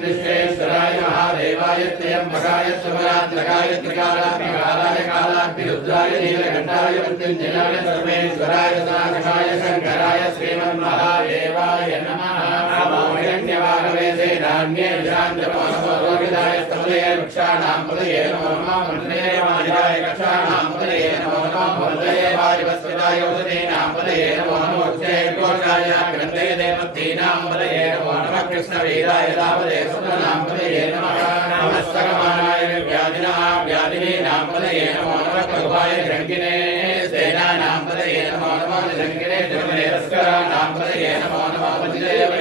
विश्वेश्वराय महादेवाय त्र्यंबकाय त्रिपुरात्मकाय त्रिकालाय कालाग्निरुद्राय नीलकंठाय मृत्युंजयाय सर्वेश्वराय सदाशिवाय शंकराय श्रीमन्महादेवाय नमः। नमो हिरण्यवाहवे सेनान्ये शान्तपावरोहिताय स्तवये वृक्षाणां पदये नमो नमः। मन्त्रे मायाय कक्षाणां पदये नमो नमः। वन्दे वायुवस्विताय औषधीनां पदये नमो नमः। उच्चैर्घोषाय ग्रन्थे देवतीनां पदये नमो नमः। कृष्णवीराय दावदे सुतनां पदये नमः। नमः सकमानाय व्याधिनीनां पदये नमो नमः। भगवाय रङ्गिने सेनानां पदये नमो नमः। रङ्गिने जगन्नेरस्कराणां पदये नमो नमः।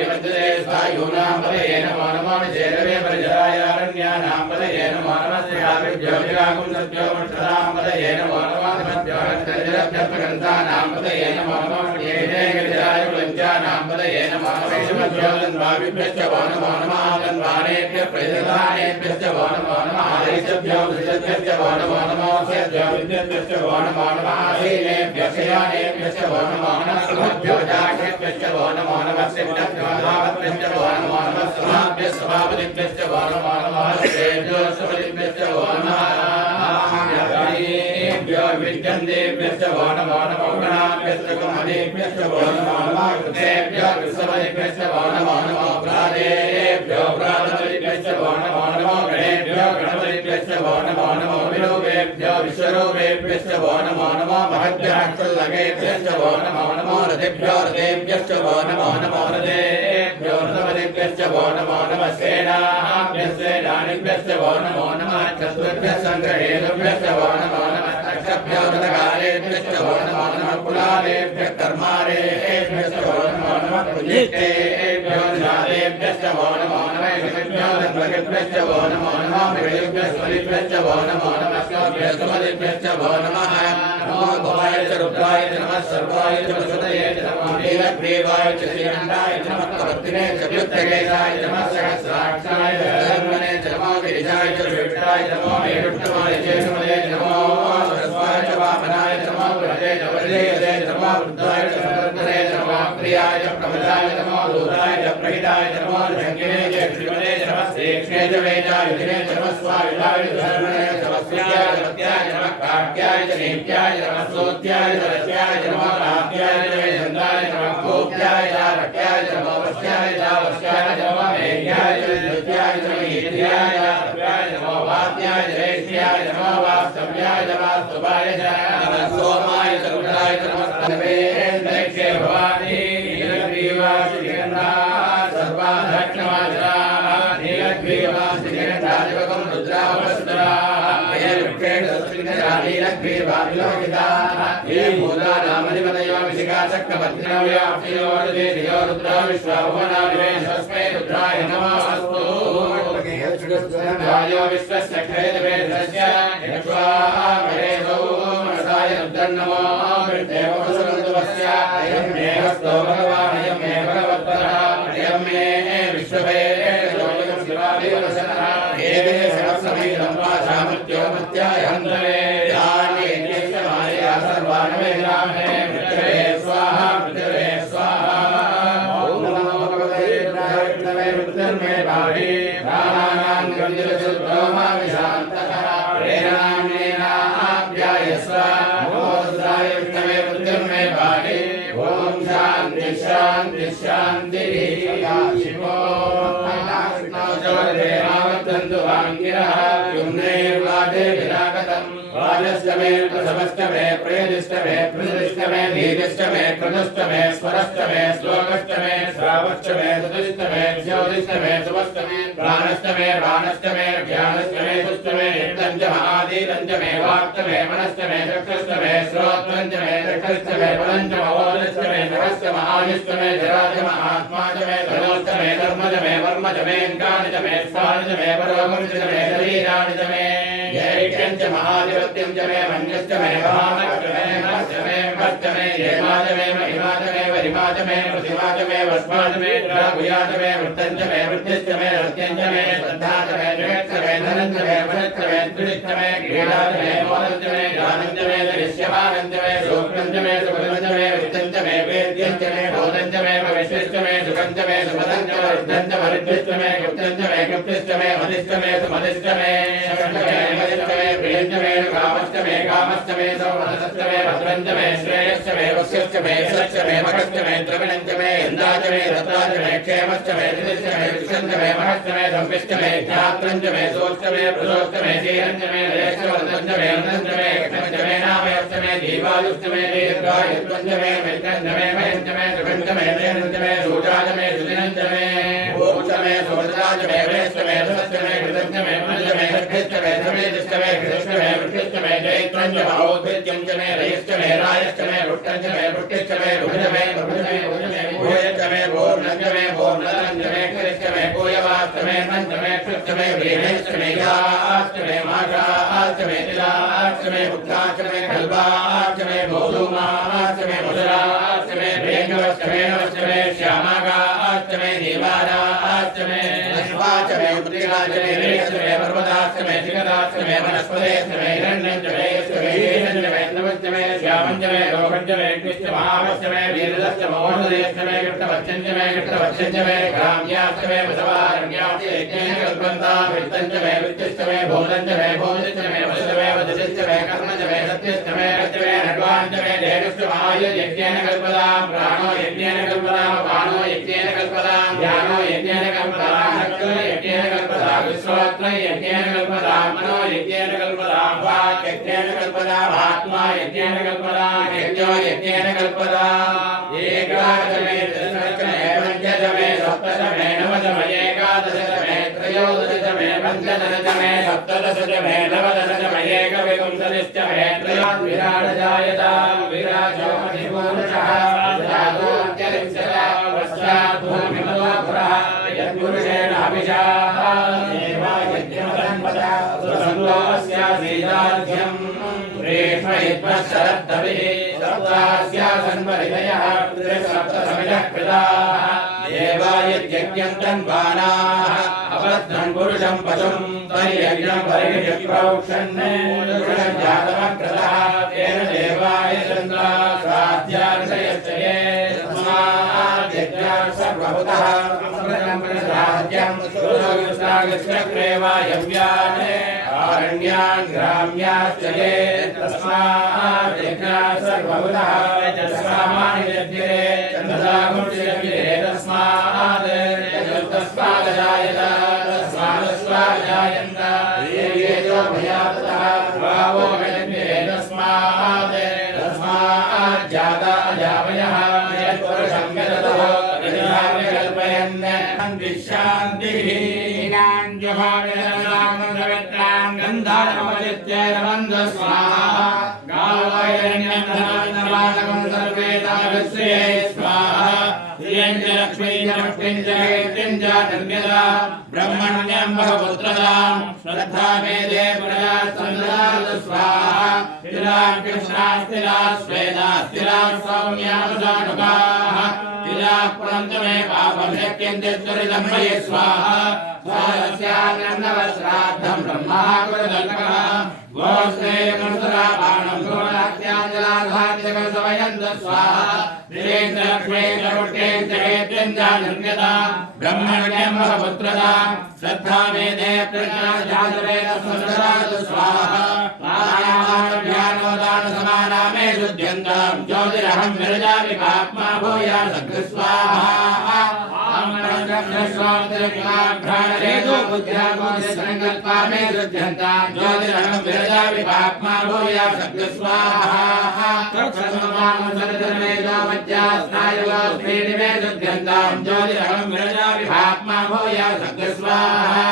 वज्रे स्थायूनां पदये नमो नमः। जैरवे परिजरायारण्यानां पदये नमो नमः। श्रीयाभिभ्यो विरागुं सत्यो वृक्षतां पदये नमो नमः। भ्यर्थगन्तानां पदये नमो नमः। येने गिरिजाय कुलञ्चानां पदये नमो नमः। विष्णुभ्यो वो नमो नमः। तन्वानेभ्यः प्रजधानेभ्यश्च वो नमो नमः। आदिशभ्यो वृषभ्यश्च वो नमो नमः। सेभ्यो विद्युभ्यश्च वो नमो नमः। आसीनेभ्यः शयानेभ्यश्च वो नमो नमः। सुभभ्यो जाकेभ्यश्च वो नमो नमः। सिद्धभ्यो धावभ्यश्च वो नमो नमः। सुभाभ्यः सभापतिभ्यश्च वो नमो नमः। श्रेभ्यो सुपतिभ्यश्च वो नमः। विद्यन्तेभ्यश्च वो नमो नमः। गणाभ्यश्च कुमदेभ्यश्च वो नमो नमः। कृतेभ्यो कृत्सपतिभ्यश्च वो नमो नमः। प्रादेभ्यो प्रातपतिभ्यश्च वो नमो नमः। गणेभ्यो गणपतिभ्यश्च वो नमो नमः। विरूपेभ्यो विश्वरूपेभ्यश्च वो नमो नमः। महद्भ्यश्च वो नमो नमः। रथेभ्यो रथेभ्यश्च वो नमो नमः। रथेभ्यो रथपतिभ्यश्च वो नमो नमः। सेनाभ्यः सेनानिभ्यश्च वो नमो नमः। चतुर्भ्यः सङ्ग्रहेभ्यश्च वो नमो नमः। अक्षभ्यो रथकालेभ्यश्च वो नमो नमः। कुलालेभ्यः कर्मारेभ्यश्च वो नमो नमः। पुण्येभ्यो जातेभ्यश्च वो नमो नमः। ऋषिभ्यो दत्तभ्यश्च वो नमो नमः। मृगेभ्यश्च वो नमो नमः। स्कभ्यश्च वो नमः। नमो भवाय च रुद्राय च नमः। सर्वाय च वसुदये च नमः। नीलग्रीवाय च श्रीकण्ठाय च नमः। कवर्तिने च व्युत्तकेशाय च नमः। सहस्राक्षाय च धर्मणे च नमः। गिरिजाय च विष्टाय च नमः। मेरुट्टमाय च सुमदे च नमः। सरस्वाय च वामनाय च नमः। वृद्धे च वज्रेयसे च नमः। वृद्धाय च समर्धने च नमः। प्रियाय च प्रमदाय च नमः। दूताय च प्रहिताय च नमः। शङ्किने च श्रीमदे च नमः। श्रीक्ष्णे च वेदायुधिने च नमः। स्वायुधाय च धर्मणे च नमः। सूर्याय च पत्याय च नमः। काट्याय च नीत्याय च नमः। सोत्याय च रस्याय च नमः। नात्याय च वेदन्ताय च नमः। गोप्याय च रट्याय च नमः। वस्याय च वस्याय च नमः। मेघ्याय च विद्युत्याय च नमः। ईन्द्रियाय च अप्याय च नमः। वात्याय च रेष्याय च नमः। वास्तव्याय च वास्तुवाय च नमः। सोमाय च रुद्राय च नमः। तन्वेन्द्रक्षे भवानी नीलग्रीवा श्रीगन्धा सर्वा दक्षिणवाचरा नीलग्रीवा श्रीगन्धा जगतं रुद्रावस्तरा ये वृक्षेण तस्मिन्नया नीलग्रीवा विलोकिता ये मूला नामनिपतयो विशिखा चक्रवर्तिनव्या अप्सियोर्दे धियो रुद्रा विश्वभुवना निवेशस्मै रुद्राय नमोऽस्तु वायो विश्वस्य क्षेत्रवेदस्य यक्ष्वामहेशो मनसाय रुद्रन्नमो देववसुरन्दवस्य अयं मे हस्तो भगवान् अयं मे भगवत्परः अयं मे विश्वभेदोऽयं शिवादेवरसनः एते सहस्रमेदं वाचामृत्यो मृत्याय हन्तवे यान्येत्यक्षमाया सर्वान् वेदामे मृत्यवे स्वाहा मृत्यवे स्वाहा ॐ नमो भगवते रुद्राय विष्णवे मृत्युर्मे भावे प्राणानां गन्धिरशुद्धो मा विशान्तः प्रेरणान्येनाभ्यायस्व नमो रुद्राय विष्णवे मृत्युर्मे भावे ॐ शान्ति शांति शांति शिवो कृष्णो वांगिरः युम्नेर्वादे विरागतम् वाजस्तमे प्रसवस्तमे प्रेदिष्टमे प्रदिष्टमे धीरिष्टमे क्रतुष्टमे स्वरष्टमे श्लोकष्टमे श्रावष्टमे सतुष्टमे ज्योतिष्टमे सुवष्टमे प्राणष्टमे बाणष्टमे ज्ञानष्टमे सुष्टमे यज्ञञ्चमादिरञ्चमे वाक्तमे मनष्टमे चक्षुष्टमे श्रोत्रञ्चमे चक्षुष्टमे पदञ्चमोदष्टमे सहस्रम आयुष्टमे जराजम आत्माजमे धनोष्टमे धर्मजमे वर्मजमे कानिजमे स्थानिजमे परोमर्जमे शरीरानिजमे जैक्यञ्च महाधिपत्यं च मे मन्यश्चमे भामश्चमे नश्चमे मश्चमे हेमाचमे महिमाचमे वरिमाचमे प्रतिमाचमे वस्माचमे राघुयाचमे वृत्तञ्चमे वृत्तिश्चमे रत्यञ्चमे श्रद्धाचमे जगच्चमे धनञ्चमे वनश्चमे त्रिदिष्टमे क्रीडाचमे मोदञ्चमे ज्ञानञ्चमे दृश्यमानञ्चमे शोक्रञ्चमे सुखदञ्चमे वृत्तञ्चमे वेद्यञ्चमे बोधञ्चमे भविष्यश्चमे सुखञ्चमे सुपदञ्चमे वृद्धञ्चमे वृद्धिश्चमे गुप्तञ्चमे गुप्तिश्चमे मदिष्टमे सुमदिष्टमे प्रियंचमे कामश्चमे कामश्चमे सौमनसश्चमे भद्रञ्चमे श्रेयश्चमे वस्यश्चमे यशश्चमे मखश्चमे द्रविणञ्चमे इन्द्राचमे दत्ताचमे क्षेमश्चमे दिदिश्चमे विष्णञ्चमे महश्चमे संविष्टमे ज्ञात्रञ्चमे सोष्टमे प्रसोष्टमे धीरञ्चमे दयश्चमे वदञ्चमे कृष्णञ्चमे नामयश्चमे दीवायुश्चमे दीर्घायुष्टञ्चमे मित्रञ्चमे मयञ्चमे सुखञ्चमे देनञ्चमे सूचाचमे सुदिनञ्चमे भूक्षमे सुभद्राचमे वेष्टमे रसश्चमे कृतञ्चमे मञ्चमे हृष्टमे समेदिष्टमे कृष्णमे वृष्टिष्टमे जैत्रञ्चमे औद्भिद्यञ्चमे रयिष्टमे रायष्टमे वृष्टञ्चमे वृष्टिष्टमे रुभजमे रुभजमे रुभजमे भूयश्चमे भूर्णञ्चमे भूर्णरञ्चमे कृष्णमे भूयवाष्टमे नञ्चमे कृष्णमे व्रीहेष्टमे याष्टमे माषाष्टमे तिलाष्टमे बुद्धाष्टमे कल्पाष्टमे भोधूमाष्टमे मुसराष्टमे प्रेङ्गवष्टमे नवष्टमे श्यामागाष्टमे दीवाराष्टमे अश्वाष्टमे उत्रीणाष्टमे रेष्टमे पर्वताष्टमे शिखराष्टमे वनस्पतेष्टमे हिरण्यञ्चमे यष्टमे शीलञ्चमे नवष्टमे श्यामञ्चमे लोकञ्चमे कृष्णमहावष्टमे वीरदष्टमे ओषधेष्टमे कृष्णवक्षञ्चमे कृष्णवक्षञ्चमे ग्राम्याष्टमे वसवारण्याष्टमे यज्ञेन कल्पन्ता वृत्तञ्चमे वृत्तिष्टमे भोदञ्चमे भोदिष्टमे वसुदमे वदतिष्टमे कर्मञ्चमे सत्यष्टमे रज्जमे नड्वाञ्चमे देहष्टमाय यज्ञेन कल्पतां प्राणो यज्ञेन कल्पतां पाणो यज्ञेन कल्पतां ध्यानो यज्ञेन कल्पतां चक्षुः यज्ञेन कल्पतां विश्वात्मा यज्ञेन कल्पतां मनो यज्ञेन कल्पतां वाक् यज्ञेन कल्पतां आत्मा यज्ञेन कल्पतां यज्ञो यज्ञेन कल्पतां एकादशमे दशमे पञ्चदशमे सप्तदशमे नवदशमे एकादशदशमे त्रयोदशदशमे पञ्चदशदशमे सप्तदशदशमे नवदशदशमे एकविंशतिश्चमे त्रयोदशविराजजायता विराजो अधिपुरुषः जातोऽत्यरिक्षता पश्चात् भूमिमतोऽपुरः यत्पुरुषेण अभिषाः देवा यज्ञमतन्वता सुसङ्गोऽस्यासीदाध्यम् रेष्मयित्वशरद्धविः सप्तास्यासन्वरिदयः त्रिसप्तसमितः कृताः देवा यज्ञं तन्वानाः अपत्नं पुरुषं पशुं तर्यज्ञं परियज्ञप्रोक्षन् पुरुषं जातमकृतः तेन देवाय चन्द्रा स्वाध्यार्षयश्च ये तस्मात् यज्ञात् सर्वभूतः राज्यं सुरगुष्टागश्चक्रेवायव्यान् आरण्यान् ग्राम्याश्च ये तस्मात् यज्ञात् सर्वभूतः तस्मात् यज्ञे चन्द्रदागुंसयज्ञे तस्मात् तस्मादजायत तस्मादस्वाजायन्त ये जो भयातः भावो यज्ञे तस्मात् तस्मात् जाता अजावयः यत्पुरुषं यततो कल्पयन् शान्तिः स्वाहा गावयरण्यं धनात्मवादकं सर्वे तागस्ये स्वाहा ्यञ्जलक्ष्मीञ्जलक्ष्मीञ्जलक्ष्मीञ्जन्यदा ब्रह्मण्यं बहुपुत्रदां श्रद्धा मेदे पुरजात्सन्दात् स्वाहा तिलां कृष्णास्तिलां श्वेतास्तिलां सौम्यानुजानुगाः तिलाः पुरन्तमे पापं शक्यन्ते त्वरितं मये स्वाहा स्वारस्यानन्दवस्राद्धं ब्रह्मा कुरुदन्नकः गोस्नेयमनुसरापाणं गुणात्याञ्जलाधात्यकसवयन्त स्वाहा देवेन्द्रक्ष्मेन्द्रपुट्टेन्द्रवेद्यञ्जानन्यता ब्रह्मण्यमपुत्रदा श्रद्धा मेधे प्रज्ञाजातवेद सुन्दराद स्वाहा प्राणायामाभ्यानोदान समाना मे शुद्ध्यन्तां ज्योतिरहं विरजामि पाप्मा भूया सकृ स्वाहा प्राणरेतु बुद्ध्यागोदिसङ्कल्पा मे शुद्ध्यन्तां ज्योतिरहं विरजामि पाप्मा भूया सकृ स्वाहा स्नायुवास्मेनि मे शुद्ध्यन्तां ज्योतिरहं विरजामि पाप्मा भूया सकृ स्वाहा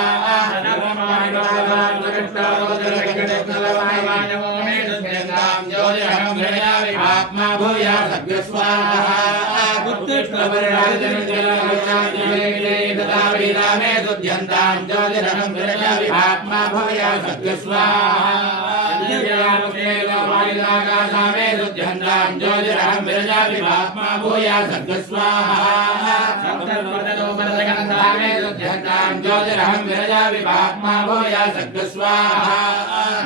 ज्योतिरहं विरजामि पाप्मा भूया सकृ स्वाहा मे शुद्ध्यन्तां ज्योतिरहं विरजामि पाप्मा भूया सकृ स्वाहा मे शुद्ध्यन्तां ज्योतिरहं विरजामि पाप्मा भूया सकृ स्वाहा मे शुद्ध्यन्तां ज्योतिरहं विरजामि पाप्मा भूया सकृ स्वाहा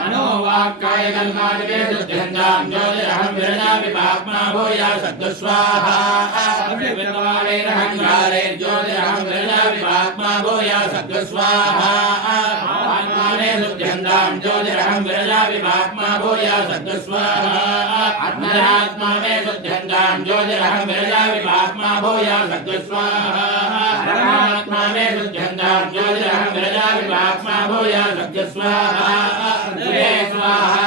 मनोवाक्काय कर्माणि मे शुद्ध्यन्तां ज्योतिरहं विरजामि पाप्मा भूया सकृ स्वाहा अहंकारे ज्योतिरहं विरजामि पाप्मा भूया सकृ स्वाहा आत्माने शुद्ध्यन्तां ज्योतिरहं विरजामि पाप्मा भूया सकृ स्वाहा आत्मनात्मा मे शुद्ध्यन्तां ज्योतिरहं विरजामि पाप्मा भूया सकृ स्वाहा आत्मा मे शुद्ध्यन्तां ज्योतिरहं विरजामि पाप्मा भूया सकृ स्वाहा स्वाहा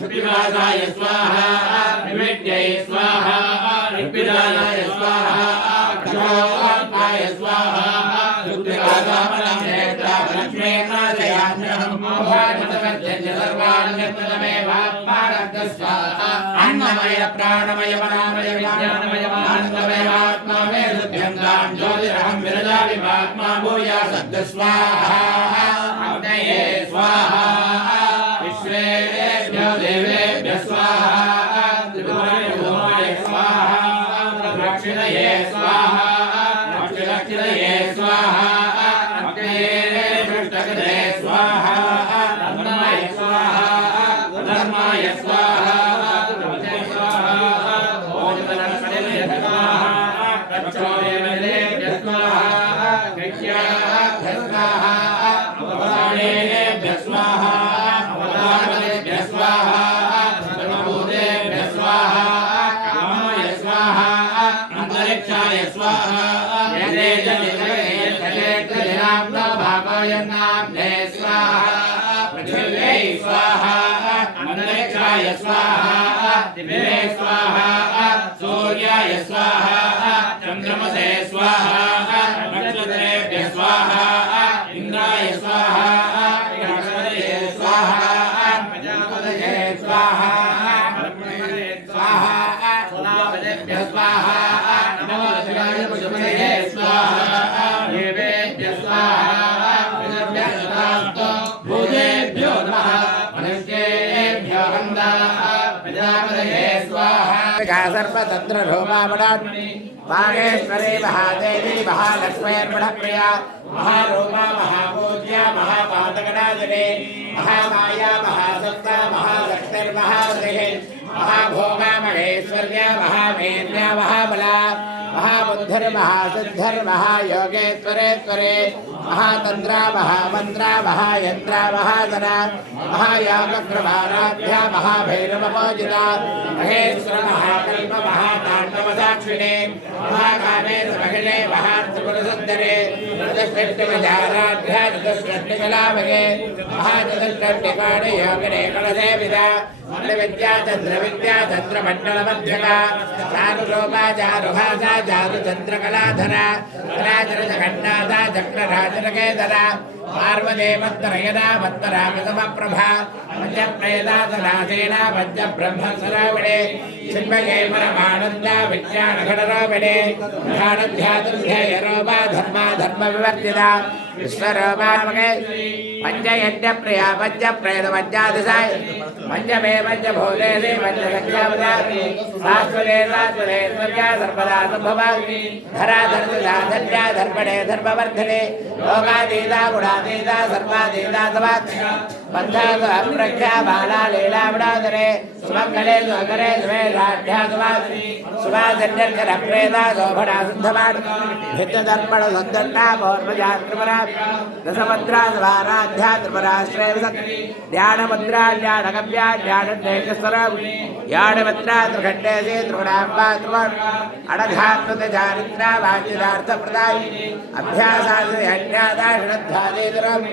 शुद्धिवासाय स्वाहा निमित्यै स्वाहा निपिदाय स्वाहा कठोरात्माय स्वाहा शुद्धिवासामलं नेत्रालक्ष्मी नाशयाम्यहं मोहानतमत्यञ्च सर्वाण्यत्तमेवात्मानन्द स्वाहा अन्नमय प्राणमय मनामय ज्ञानमय आनन्दमय आत्मा मे शुद्ध्यन्तां ज्योतिरहं विरजामि पाप्मा भूया सकृ स्वाहा अग्नये स्वाहा विश्वेभ्यो देवेभ्यः स्वाहा त्रिपुराय स्वाहा दक्षिणये स्वाहा दक्षिणये स्वाहा अग्नये पृष्ठगते स्वाहा धर्माय स्वाहा धर्माय स्वाहा अंतरिक्षाय स्वाहा पृथिव्यै स्वाहा अंतरिक्षाय स्वाहा दिवे स्वाहा सूर्याय स्वाहा चंद्रमसे स्वाहा नक्षत्रेभ्यः स्वाहा इंद्राय स्वाहा स्वाहा प्रजापतये स्वाहा स्वाहा सोलापतेभ्यः स्वाहा नमो शिवाय पशुपतये स्वाहा देवेभ्यः स्वाहा पितृभ्यः भूतेभ्यो नमः मनुष्येभ्यो वन्दः प्रजापतये स्वाहा सर्वतन्त्र रूपावडात्मनि वागेश्वरी महादेवी महालक्ष्मीर्मणप्रिया महारूपा महापूज्या महापातकनादिनी महामाया महासत्ता महाशक्तिर्महावतिः महाभोगा महेश्वर्या महामेन्या महाबला महाबुद्धिर्महासिद्धिर्महायोगेश्वरेश्वरे महातन्द्रा महामन्त्रा महायन्त्रा महाधना महायागप्रभाराभ्या महाभैरवपूजिता महेश्वर महाकल्प महाताण्डवदाक्षिणे महाकामेश महिळे महात्रिपुरसुन्दरे चतुष्षष्टिविचाराढ्या चतुष्षष्टिकलाभगे महाचतुष्षष्टिपाणि योगिने कलसेविदा विद्या चन्द्रमण्डलमध्यका चारुरूपा चारुभासा चारुचन्द्रकलाधरा राजरजखण्डाधा चक्रराजनकेतरा पार्वदेवत्तरयना वत्तरामसमप्रभा पञ्चप्रेदासनासेना पञ्चब्रह्मस्वराविणे शिल्पये परमानन्दा विज्ञानघटराविणे ध्यानध्यातुर्ध्ययरोपा धर्मा धर्मविवर्जिता विश्वरोपामगे पञ्चयज्ञप्रिया पञ्चप्रेतपञ्चादिशाय पञ्चमे पञ्चभूतेषु पञ्चसख्यावतारिणी शाश्वते शाश्वतेश्वर्या सर्वदा सम्भवाग्नि धराधर्मधाधन्या धर्मणे धर्मवर्धने लोकातीता गुणातीता सर्वातीता समात्मिका प्रख्या बाला लीला विडाधरे सुमंगले सुअगरे सुमे राध्या सुवासिनी सुवासिन्यर्कर प्रेदा शोभना सिद्धवान भित्तदर्पण सद्दण्डा पौर्वजात्रिपरा दशमद्रा स्वाराध्या त्रिपराश्रय विसक्ति ध्यानमुद्रा ध्यानगम्या ध्यानदेशस्वरा यानमुद्रा त्रिखण्डे से त्रिगुणाम्बा त्रिवर्ण अणघात्मत चारित्रा वाच्यदार्थ प्रदायिनी अभ्यासादिहन्यादाशनध्यादेतरम्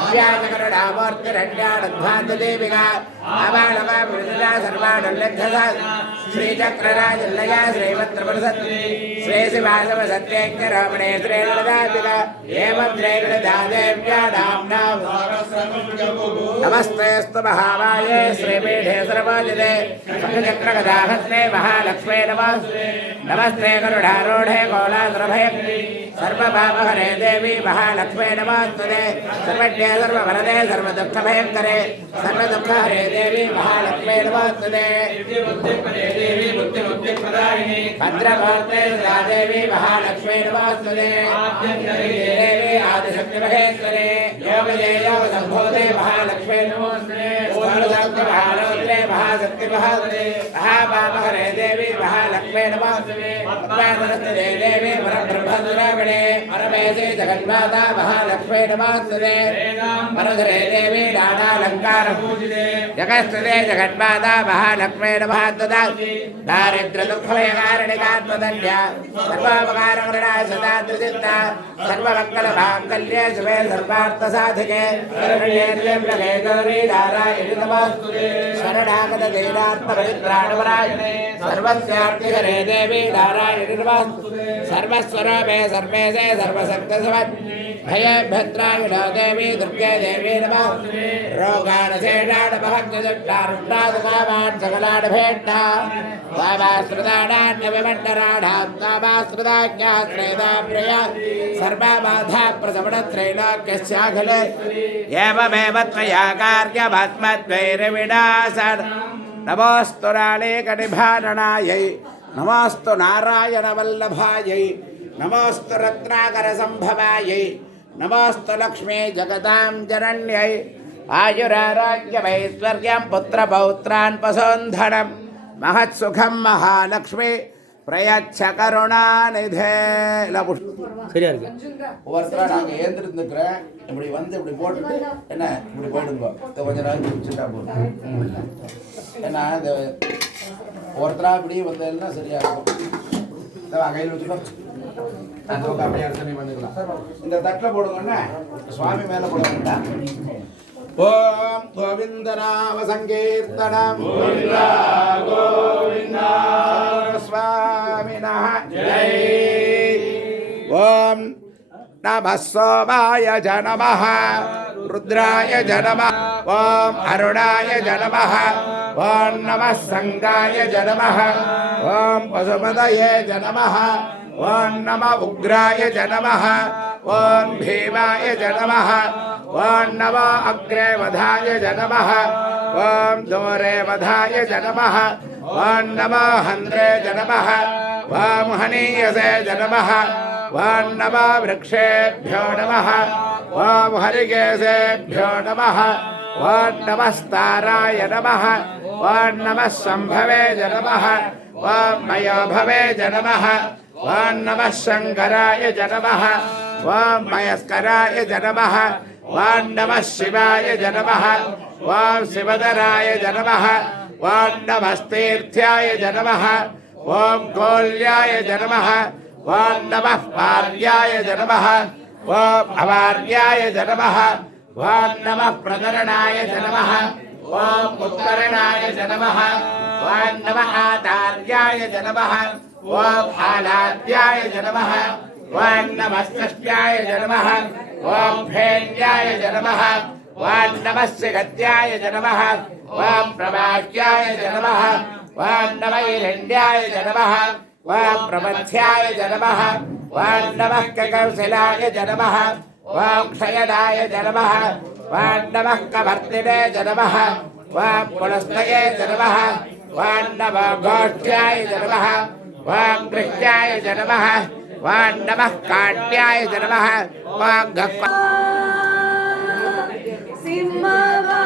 अभ्यासकरणामूर्तिरन्यानध्वान्तदेविका अबालवा मृदुला सर्वाणुल्लब्धसा श्रीचक्रराजल्लया श्रीमन्त्रपरिषत् श्रीशिवासव सत्यैक्यरमणे श्रीललिताम्बिका एवं श्रीललितादेव्या नाम्ना नमस्तेऽस्तु महामाये श्रीपीठे सर्वोदिते शङ्खचक्रगदाहस्ते महालक्ष्मे नमस्ते नमस्ते गरुडारूढे कोलासुरभयक्ति सर्वपापहरे देवी महालक्ष्मे नमोस्तुते सर्वज्ञे सर्ववरदे सर्वदुःखभयङ्करे सर्वदुःखहरे देवी महालक्ष्मे नमोस्तुते भद्रमूर्ते सदा देवी महालक्ष्मे नमोस्तुते देवी आदिशक्तिमहेश्वरे योगजे योगसम्भूते महालक्ष्मे नमोस्तुते महालोत्रे महाशक्तिमहात्रे महापापहरे देवी महालक्ष्मे नमोस्तुते पद्मासनस्ते देवी परब्रह्मसुरावणे परमेशे जगन्माता महालक्ष्मे नमोस्तुते परधरे देवी नानालङ्कारपूजिते जगत्स्थिते जगन्माता महालक्ष्मे नमोस्तुते दारिद्र्यदुःखभयकारणिकात्मदन्या सर्वोपकारकरणाय सदा त्रिचित्ता सर्वमङ्गलमाङ्गल्ये शिवे सर्वार्थसाधिके शरण्ये गौरी नारायणि नमोस्तुते शरणागतदीनात्मपरित्राणपरायणे सर्वस्यार्थिहरे देवी नारायणि नमोस्तुते सर्वस्वरूपे सर्वेशे सर्वशक्तिसमन् भयभद्रायणो देवी दुर्गे देवी नमोस्तुते रोगाणशेषाणमहज्ञजट्टारुष्टादकामान् सकलाणभेट्टा वामाश्रितानान्यविमण्डराणां वामाश्रिताज्ञा श्रेदाप्रिया सर्वबाधाप्रशमनत्रैलोक्यस्याखिले एवमेव त्वया कार्यमस्मद्वैरविनाशन् नमोऽस्तु नालेकनिभाननायै नमोऽस्तु नारायणवल्लभायै नमोऽस्तु रत्नाकरसम्भवायै नमोऽस्तु लक्ष्मी जगतां जनन्यै आयुरारोग्यमैश्वर्यं पुत्रपौत्रान् पशून्धनं महत्सुखं महालक्ष्मी प्रयच्छ करुणानिधे சரியா இருக்கு. ஒவ்வொருத்தராக நாங்கள் ஏந்திருந்துக்கிறேன் இப்படி வந்து இப்படி போட்டுட்டு என்ன இப்படி போயிடுங்க கொஞ்ச நாள் குடிச்சுட்டா போதும் ஏன்னா இந்த ஒருத்தரா இப்படி வந்ததுன்னா சரியா இருக்கும் கையில் வச்சுக்கோ அந்த பக்கம் அப்படியே அர்ச்சனை பண்ணிக்கலாம் இந்த தட்டில் போடுங்கன்னா சுவாமி மேலே போட வேண்டாம் ஓம் கோவிந்தநாம சங்கீர்த்தனம் கோவிந்தா கோவிந்தா சுவாமினஹ ஜெய் ஓம் நமः सोमाय च नमः रुद्राय च नमः ओम अरुणाय च नमः ओम नमः संगाय च नमः ओम पशुपतये च नमः ओम नमः उग्राय च नमः ओम भीमाय च नमः ओम नमः अग्रे वधाय च नमः ओम दूरे वधाय च नमः ओम नमः हन्त्रे च नमः ओम हनीयसे च नमः ओम नमः वृक्षेभ्यो नमः ओम हरिकेशेभ्यो नमः ओम नमस्ताराय नमः ओम नमः संभवे च नमः ओम मयोभवे च नमः ओम नमः शंकराय च नमः ओम मयस्कराय च नमः ओम नमः शिवाय च नमः ओम शिवधराय च नमः ओम नमस्तीर्थ्याय च नमः ओम कोल्याय च नमः ओम नमः पार्याय च नमः ओम अवार्याय च नमः ओम नमः प्रकरणाय च नमः ओम उत्तरणाय च नमः ओम नमः आतार्याय च नमः ओम आलाद्याय च नमः ओम नमः षष्ट्याय च नमः ओम फेन्याय च नमः ओम नमः सिगत्याय च नमः ओम प्रवाह्याय च नमः ओम नमः हिरण्याय च नमः ओम प्रमथ्याय च नमः ओम नमः ककौशलाय च नमः ओम क्षयदाय च नमः ओम नमः कवर्तिने च नमः ओम पुलस्तये च नमः ओम नमः गोष्ठ्याय च नमः ओम गृह्याय च नमः ओम नमः काट्याय च नमः ओम सिंहवा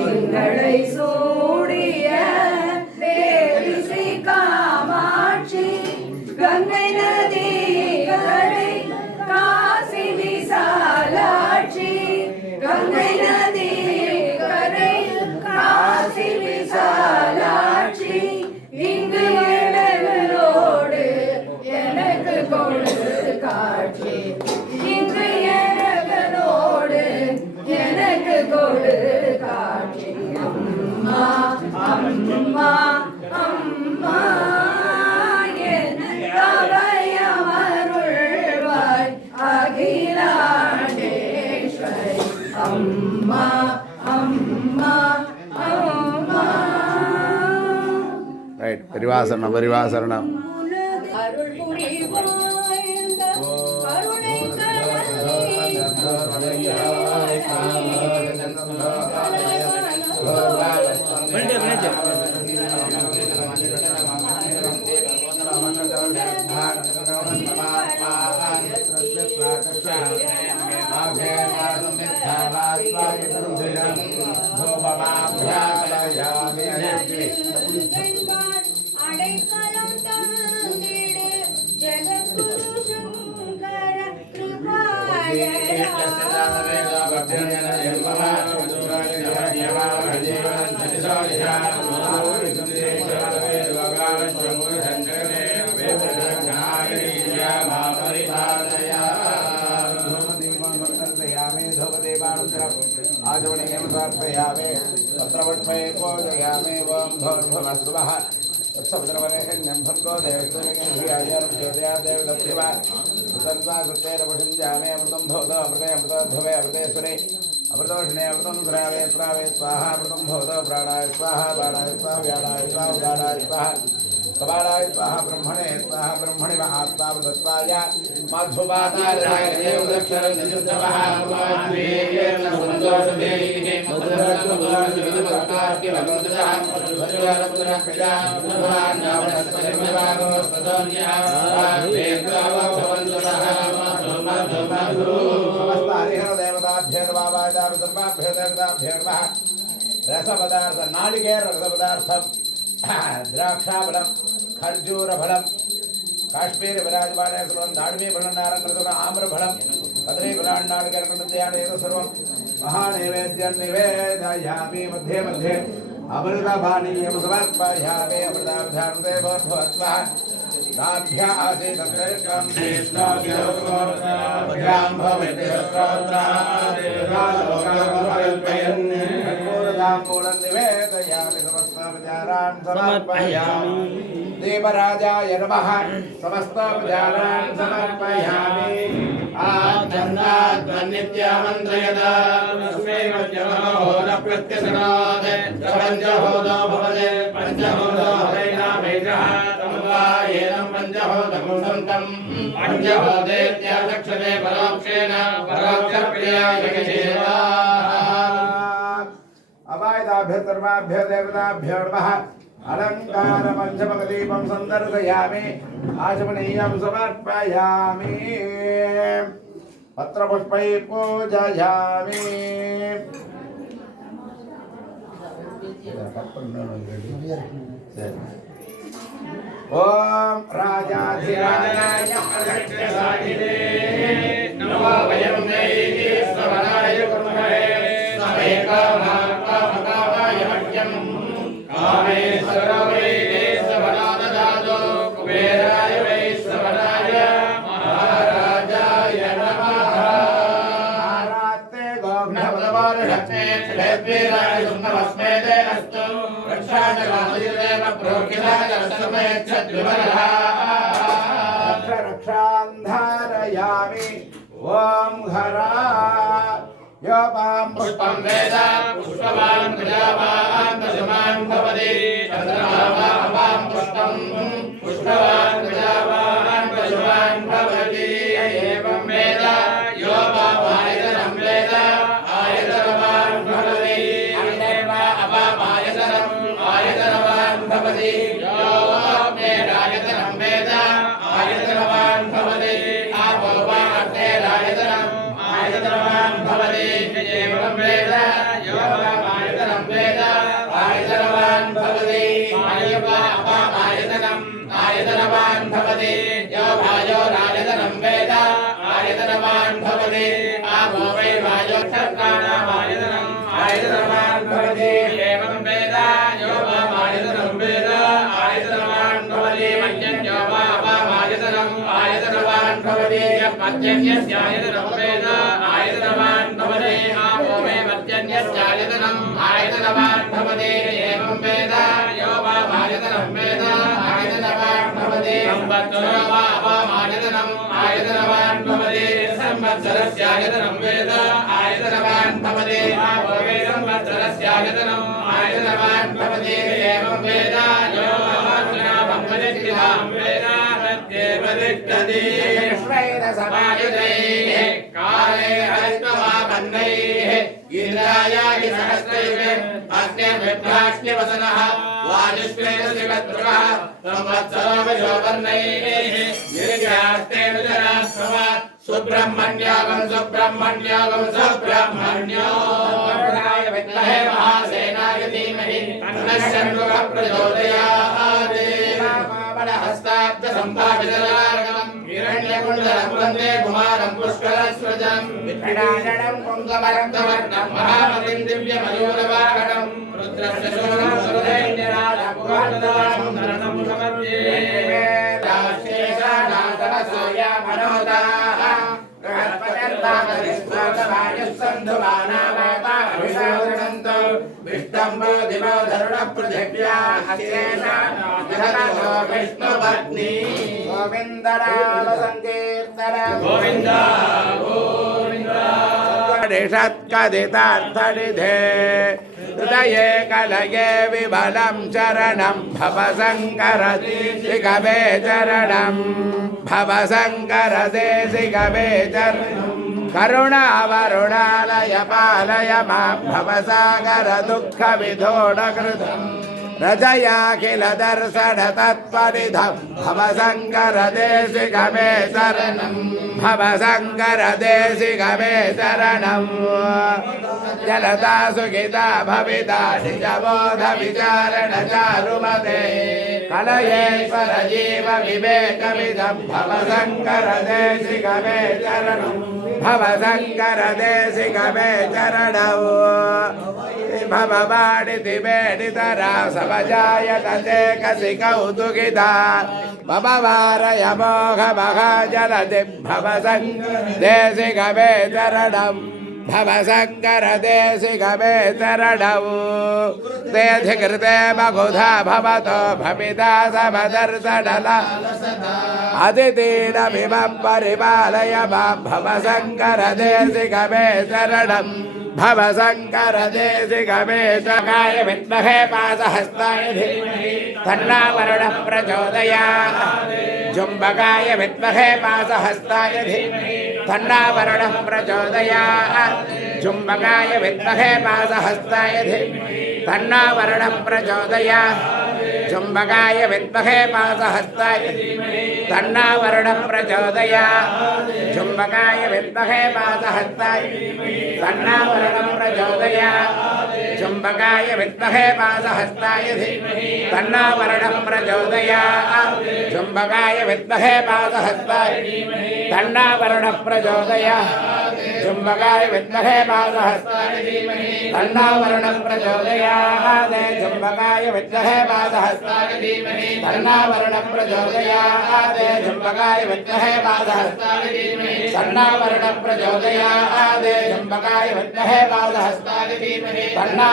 திங்களை சூடிய தேவி ஸ்ரீ காமாட்சி கங்கை நதி கரை காசி விசாலாட்சி கங்கை நதி கரை காசி விசாலாட்சி இங்கு எனகளோடு எனக்கு கொடு காட்சி இங்கு எனகளோடு எனக்கு கொடு காட்சி அம்மா அம்மா அம்மா அபயமருள்வாய் அகிலாண்டேஸ்வரி அம்மா அம்மா அம்மா. ரைட், பரிவாசரணம் பரிவாசரணம். அருள் புரிவாய் இந்த கருணை அடைக்கலம் தந்திடு ஜெகத்குரு சங்கர கிருபாய आजवणीयं समर्पयामि तत्रवण्मये पूजयामि ओं भूर्भुवस्सुवः तत्सवितुर्वरेण्यं भर्गो देवस्वरिगेन्द्रियाजरुद्रया तन्वा कृतेरवशं जामे अमृतं भवतो अमृते अमृतोद्भवे अमृतेश्वरे अमृतोषणे अमृतं स्रावे स्रावे स्वाहा अमृतं भवतो प्राणाय स्वाहा बाणाय स्वाहा व्याणाय स्वाहा उदानाय स्वाहा सबालाय स्वाहा ब्रह्मणे स्वाहा ब्रह्मणि महात्मावदत्ताय मधुबाताराय देवदक्षरं निजुद्धवः वाद्वीर्येण सन्तोषदेहि मधुरत्वदोषविधिमत्कार्यवन्दतः भद्रवपुत्रः भगवान्नावणस्पतिर्निवागोस्तदोन्यः वेद्गावभवन्ततः मधु मधु मधु समस्त हरिहर देवताभ्यो नमः सर्वाभ्यो देवताभ्यो नमः रसपदार्थ नालिकेर रसपदार्थं द्राक्षाफलं खर्जूरफलं काश्मीरी विराजमानफलं दाड्मीफलं नारङ्गफलं आम्रफलं कदलीफलान् नारिकेलफलं सर्वं महानैवेद्यं निवेदयामि मध्ये मध्ये अमृतपानीयं समर्पयामि अमृतावधानते भवत्वा नाभ्या आसीदन्तरिक्षं श्रेष्ठाभ्यां भवेद्यस्त्रोत्रादिलोकान् मूलं निवेदयामि समस्तोपचारान् समर्पयामि देवराजाय नमः समस्तोपचारान् समर्पयामि आचन्दाद्वन्नित्यामन्त्रयदा तस्मै वज्रमहोद प्रत्यसनाद पञ्चहोदो भवते पञ्चहोदो हरेणामेजः तमुवा येनं पञ्चहोदकं सन्तं पञ्चहोदेत्यादक्षते परोक्षेण परोक्षप्रियाय गजेवा अवायदाभ्यो सर्वाभ्यो देवताभ्यो नमः अलङ्कार पञ्चमदीपं सन्दर्शयामि आचमनीयं समर्पयामि पत्रपुष्पैः पूजयामि ओम राजाधिराजाय अध्यक्षसायिने नमो वयं नैः श्रवणाय कुर्महे समेकामाकामकामाय मह्यं कामेश्वरो वै श्रवणाददातो कुबेराय वै श्रवणाय महाराजाय नमः आरात्ते गोघ्नपदवारहते श्रेद्वीराय सुन्दमस्मे ते अस्तु रक्षाजगामयुदेव प्रोक्षिताजलसमयच्छद्विमलः रक्षान्धारयामि ॐ हरा योपां पुष्पं वेद पुष्पवान् प्रजावान् पशुमान् भवति चन्द्रमावां पुष्पं पुष्पवान् प्रजावान् पशुमान् भवति एवं वेद योपामायतनं वेद आयतनवान् भवति अन्येव अपामायतनम् आयतनवान् भवति योपामेरायतनं वेद आयतनवान् भवति आपो वा अग्नेरायतनम् आयतनवान् भवति एवं वेद योपामायतनं वेद आयतनवान् भवति आपो वै वायुक्षत्राणामायतनम् आयतनवान् भवति एवं वेद यो वामायतनं वेद आयतनवान् भवति मध्यन्यो वामायतनम् आयतनवान् भवति मध्यन्यस्यायतनं वेद आयतनवान् भवति आपो वै मध्यन्यस्यायतनम् आयतनवान् भवति एवं वेद यो वामायतनं वेद आयतनवान् भवति संवत्सरो वामायतनम् आयतनवान् भवति संवत्सरस्यायतनं वेद आयतनवान् भवति आपो वै संवत्सरस्यायतनम् आयतनवान् भवति एवं वेद यो वामायतनं वेद तद्देव तिष्ठति समायुधैः काले हरित्वमापन्नैः इन्द्रायाणि सहस्रैः अग्ने विभ्राष्ट्यवसनः वायुष्वेदशिवद्रुवः संवत्सरो विशोवर्णैः गिरिजास्तेनुजरास्तव सुब्रह्मण्यागं सुब्रह्मण्यागं सुब्रह्मण्याय विद्महे महासेनाय धीमहि तन्नः षण्मुखः प्रचोदयात् हस्ताब्ज सम्भावितरागमम् हिरण्यकुण्डलं वन्दे कुमारं पुष्करस्वजं विघ्नाजनं कुङ्गमरक्तवर्णं महामतिं दिव्यमयूरवाहनं रुद्रस्य शूलं सुरदैन्यराजपुवाददानं धरणं समर्ये दाशेषानाथनसोया मनोदाः गृहस्पतिर्दामनिष्ठोतवायुस्सन्धुमानावाताभिषादनन्तो विष्टम्बो दिवो धरुणपृथिव्याः विष्णुपत्नी गोविन्दनाम संकीर्तन गोविन्द गोविन्द षत्कदितार्थनिधे हृदये कलये विमलं चरणं भवशङ्कर शिखवे चरणं भवशङ्कर देशिखवे चरणं करुणावरुणालय पालय मां भवसागर दुःखविधोढकृतम् रजयाखिल दर्शन तत्परिधं भवशङ्कर देशिखमे शरणं भवशङ्कर देशिखमे शरणं जलता सुखिता भविता निजबोध विचारण चारुमते कलयेश्वर जीव विवेकविदं भवशङ्कर देशिखमे शरणं भवशङ्कर देशिखमे शरणं भववाणिति वेणितरा समजायतते कसि कौतुकिता भववारय मोघमहाजलधिं भवशङ्कर देशिखमे शरणं भवशङ्कर देशिखमे शरणं तेऽधिकृते बहुधा भवतो भविता समदर्शनला अतिथीनमिमं परिपालय मां भवशङ्कर देशिखमे शरणं भवशङ्कर देशिखमे शकाय विद्महे पाशहस्ताय धीमहि तन्नः प्रचोदयात् जुम्बकाय विद्महे पाशहस्ताय धीमहि तन्नः प्रचोदयात् जुम्बकाय विद्महे पाशहस्ताय धीमहि तन्नः प्रचोदयात् जुम्बकाय विद्महे पाशहस्ताय धीमहि तन्नः प्रचोदयात् जुम्बकाय विद्महे पाशहस्ताय धीमहि तन्नः प्रचोदयात् जुम्बकाय विद्महे पाशहस्ताय धीमहि तन्नः प्रचोदयात् जुम्बकाय विद्महे पाशहस्ताय धीमहि तन्नः प्रचोदयात् जुम्बकाय विद्महे पाशहस्ताय धीमहि तन्नः प्रचोदयात् जुम्बकाय विद्महे पाशहस्ताय धीमहि तन्नः प्रचोदयात् जुम्बकाय विद्महे पाशहस्ताय धीमहि तन्नः प्रचोदयात् जुम्बकाय विद्महे पाशहस्ताय धीमहि तन्नः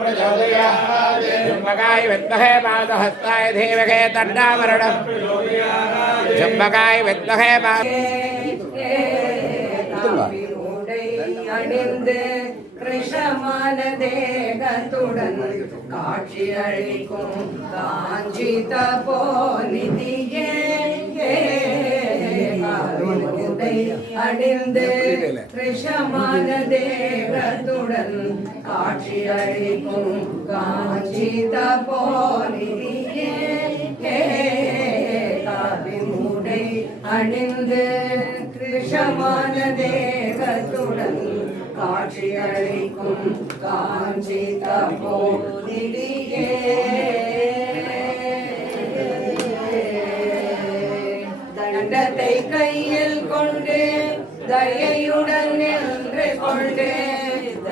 प्रचोदयात् जुम्बकाय विद्महे पाशहस्ताय धीमहि तन्नः प्रचोदयात् जुम्बकाय विद्महे அணிந்து கிருஷ்ணமான தேகத்துடன் காட்சி அளிக்கும் காஞ்சித போனிதியே அணிந்து கிருஷ்ணமான தேகத்துடன் காட்சி அளிக்கும் காஞ்சித போனிதியே காவிமுடை அணிந்து கிருஷ்ணமான தேகத்துடன் காட்சி அளிக்கும் காஞ்சி தபோநிதியே தண்டத்தை கையில் கொண்டு தயையுடன் நின்று கொண்டு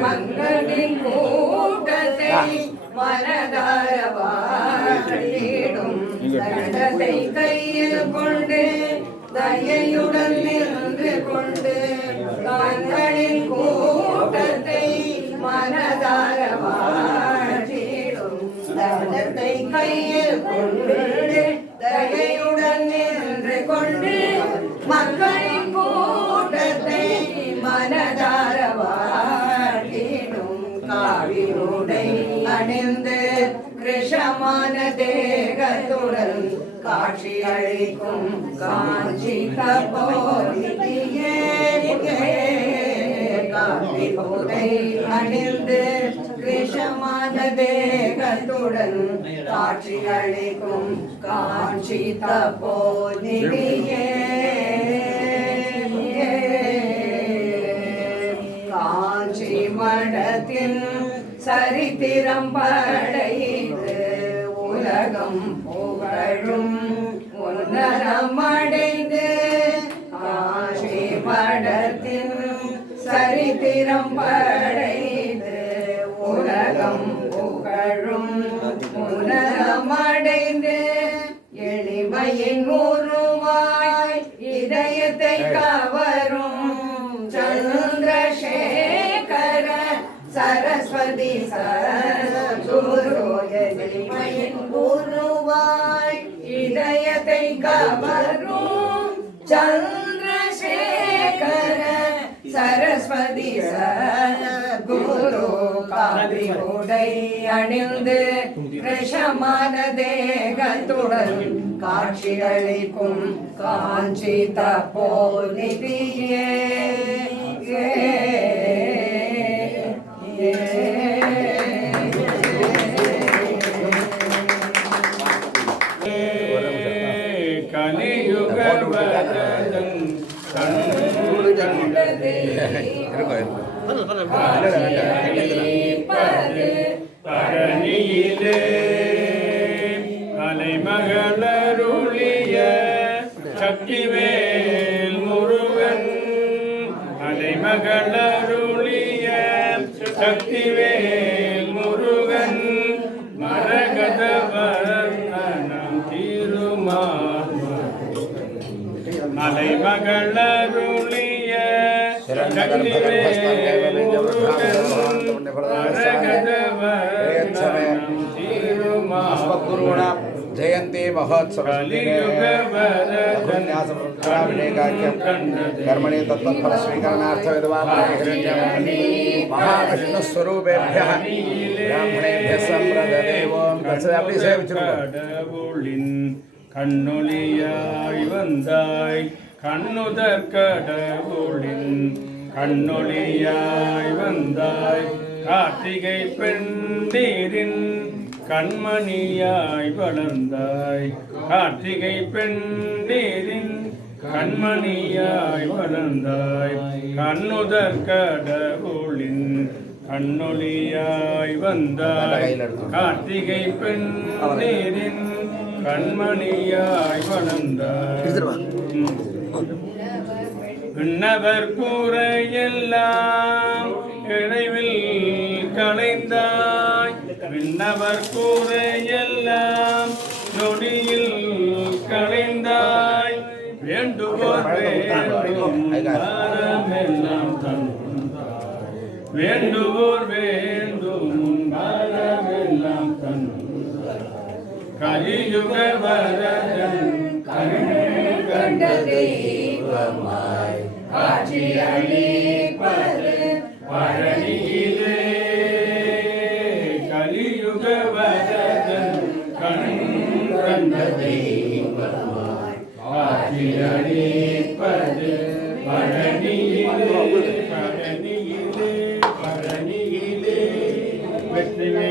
மக்களின் கூட்டத்தை மனதார வாழிடும் தண்டத்தை கையில் கொண்டு தயையுடன் நின்று கொண்டு மக்களின் கூட்டத்தை மனதார வாழிடும் தண்டத்தை கையில் கொண்டு தயையுடன் நின்று கொண்டு மக்களின் கூட்டத்தை மனதார வாழிடும் காவியுடை அணிந்து கிருஷமான தேகத்துடன் காட்சி அளிக்கும் காஞ்சி கபோதியே காவியுடை அணிந்து கிருஷமான தேகத்துடன் காட்சி அளிக்கும் காஞ்சி தபோதியே காஞ்சி மடத்தின் சரித்திரம் படைத்து உலகம் புகழும் உன்னரமடைந்து காஞ்சி மடத்தின் சரித்திரம் படைத்து உலகம் புகழும் உன்னரமடைந்து எளிமையின் உருவாய் இதயத்தை கவரும் சந்திரசேகர சரஸ்வதி சத்குரு எளிமையின் உருவாய் இதயத்தை கவரும் சந்திரசேகர சரஸ்வதி சத்குரு காவியுடை அணிந்து கிருஷமான தேகத்துடன் காட்சி அளிக்கும் காஞ்சி தபோநிதியே கலியுக வரதன் பரணியிலே அலைமகளருளிய சக்திவேல் முருகன் அலைமகளருளிய சக்திவேல் முருகன் மரகத வர்ணனம் திருமால் அலைமகளருளிய சக்திவேல் முருகன் மரகத வர்ணனம் திருமால் जयंती महोत्सव कर्मणि तत्फल स्वीकरणार्थ महाविष्णुस्वरूपेभ्यः ब्राह्मणेभ्यः सम्प्रदते ओम तत्सदापि கடவுளின் கண்ணொளியாய் வந்தாய் கண்ணுதற் கடவுளின் கண்ணொளியாய் வந்தாய் கார்த்திகை பெண்டீரின் கண்மணியாய் வளர்ந்தாய் கார்த்திகை பெண்டீரின் கண்மணியாய் வளர்ந்தாய் கண்ணுதற் கடவுளின் கண்ணொளியாய் வந்தாய் கார்த்திகை பெண்டீரின் கண்மணியாய் வளர்ந்தாய் விண்ணவர் கூரையெல்லாம் இடைவில் களைந்தாய் விண்ணவர் கூரையெல்லாம் நொடியில் களைந்தாய் வேண்டுவோர் வேண்டும் வரமெல்லாம் தந்தாய் வேண்டுவோர் வேண்டும் வரமெல்லாம் தந்தாய் கலியுக வரதன் கண்ட தெய்வமாய் காட்சி அளிப்பது பழனியிலே கலியுக வரதன் கண்ட தெய்வமாய் காட்சி அளிப்பது பழனியிலே பழனியிலே பழனியிலே வெற்றிவே